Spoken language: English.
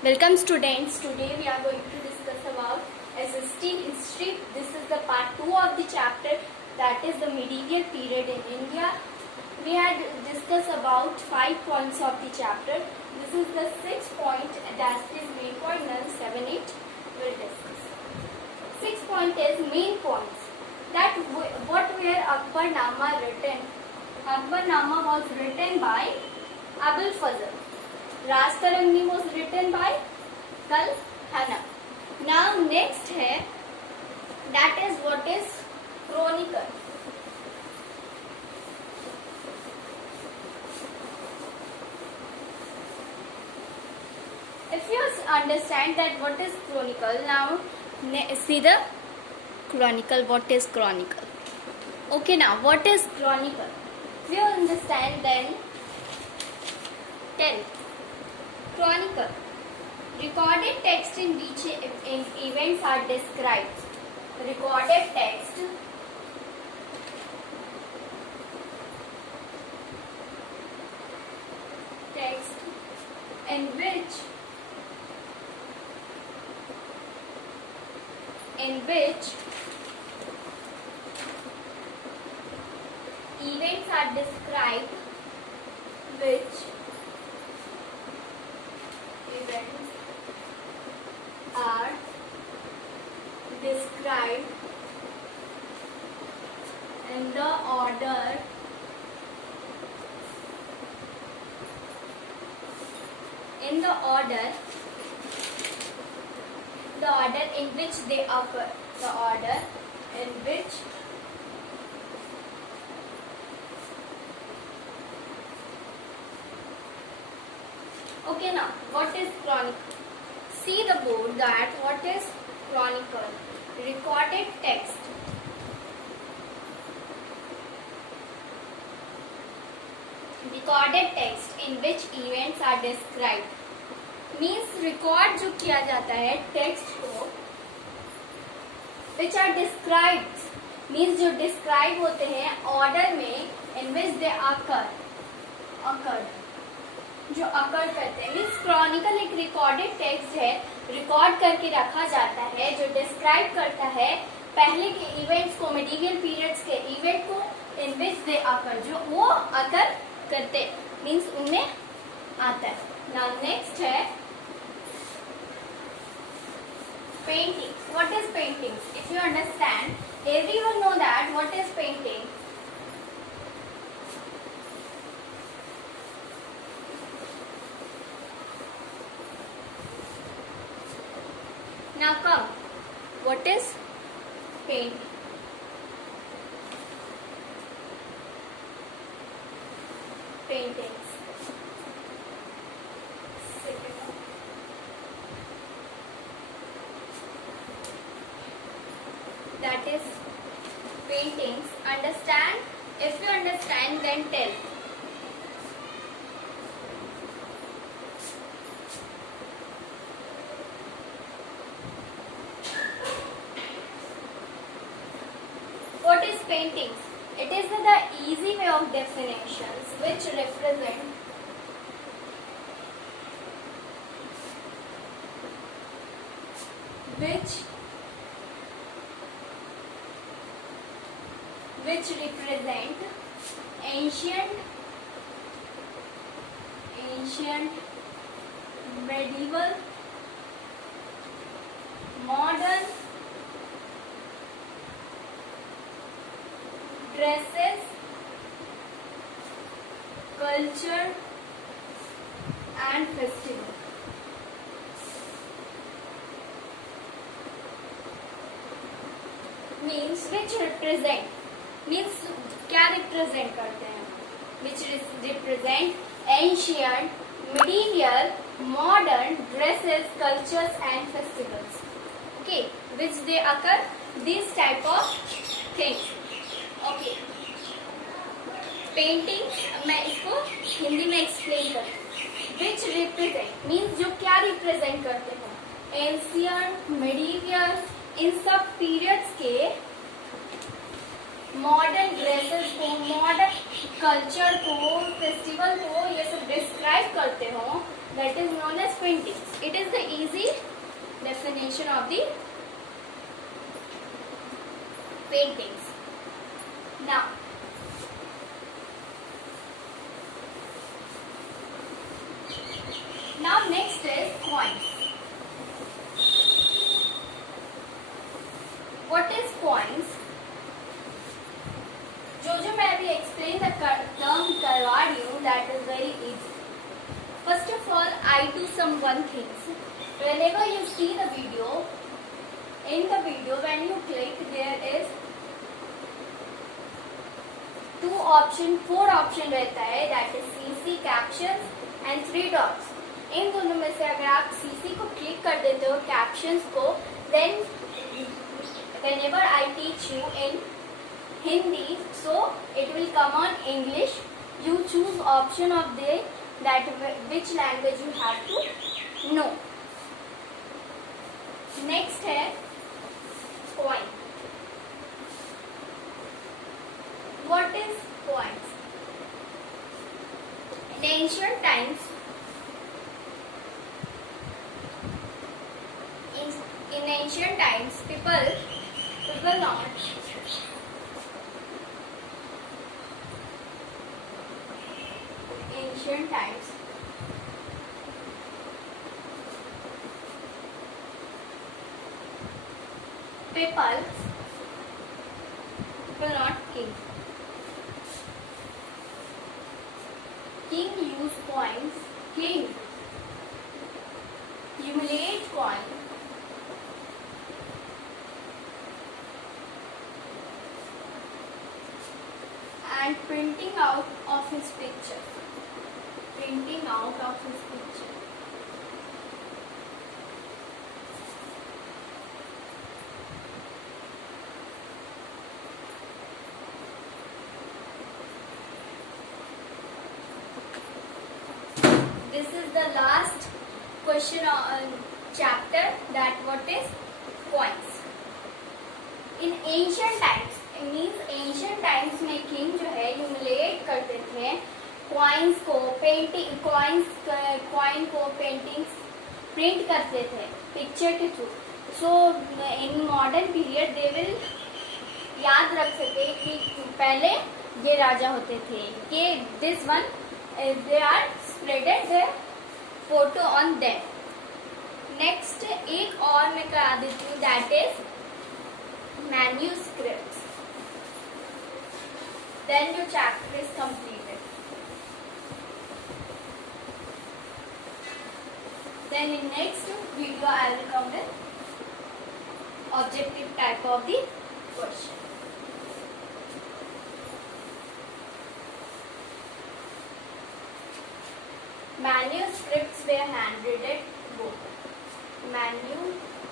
Welcome students. Today we are going to discuss about SST history. This is the part 2 of the chapter, that is the medieval period in India. We had discussed about 5 points of the chapter. This is the 6th point, that is main point. None 7, 8 will discuss. 6th point is main points. That what were Akbarnama written? Akbarnama was written by Abul Fazl. Rastarangni was written by Kal Hana. Now next है, that is what is chronicle. If you understand that what is chronicle, now see the chronicle. What is chronicle? Okay, now what is chronicle? If you understand, then tell. Chronicle. Recorded text in which events are described. Recorded text in which events are described, which events are described in the order in which they occur. The order in which okay, now what is chronicle? See the board, that what is chronicle? Recorded text. Recorded text in which events are described. Means record जो किया जाता है text को, which are described, means जो describe होते हैं order में, in which they occur, जो अकर करते हैं. मीन्स क्रॉनिकल एक रिकॉर्डेड टेक्स्ट है, रिकॉर्ड करके रखा जाता है, जो डिस्क्राइब करता है पहले के इवेंट्स को, मेडिवल पीरियड्स के इवेंट को, इन विच दे अकर, जो वो अकर करते, मीन्स उनमें आता है. नाउ नेक्स्ट है painting. What is painting? If you understand, everyone know that what is painting. Now come, what is painting? Paintings. That is paintings. Understand? If you understand, then tell. What is paintings? It is the easy way of definitions which represent ancient, medieval, modern dresses, culture and festival. Means which represent, means क्या represent करते हैं, which represent ancient, medieval, modern dresses, cultures and festivals. Okay, which they occur, these type of things. Okay, painting मैं इसको हिंदी में explain करती हूँ. Which represent means जो क्या रिप्रेजेंट करते हैं, एंशियंट, मेडिवल, इन सब पीरियड्स के मॉडर्न ड्रेसेस को, मॉडर्न कल्चर को, फेस्टिवल को, ये सब डिस्क्राइब करते हो, that is known as paintings. It is the easy definition of the paintings. Now next is coins. What is coins? जो मैं अभी explain the term करवा रही हूँ, that is very easy. First of all, I do some one things. Whenever you see the video, in the video when you click, there is four option रहता है, that is CC, captions and 3 dots. इन दोनों में से अगर आप CC को click कर देते हो, captions को, then whenever I teach you in Hindi, so it will come on English. You choose option of that which language you have to know. Next है coin. What is coins? In ancient times, people not ancient times people not king. King use coins. King humiliate coin and printing out of his picture. This is the last question on chapter, that what is coins. In ancient times, means ancient times में king जो है humiliate करते थे coins को, coin को paintings print करते थे picture के through. So in modern period they will याद रख सके कि पहले ये राजा होते थे, कि this one they are spreaded their photo on them. Next एक और मैं करा देती हूँ, that is manuscripts. Then your chapter is completed. Then in next video I will come with objective type of the question. Manuscripts were handwritten book. Manuscripts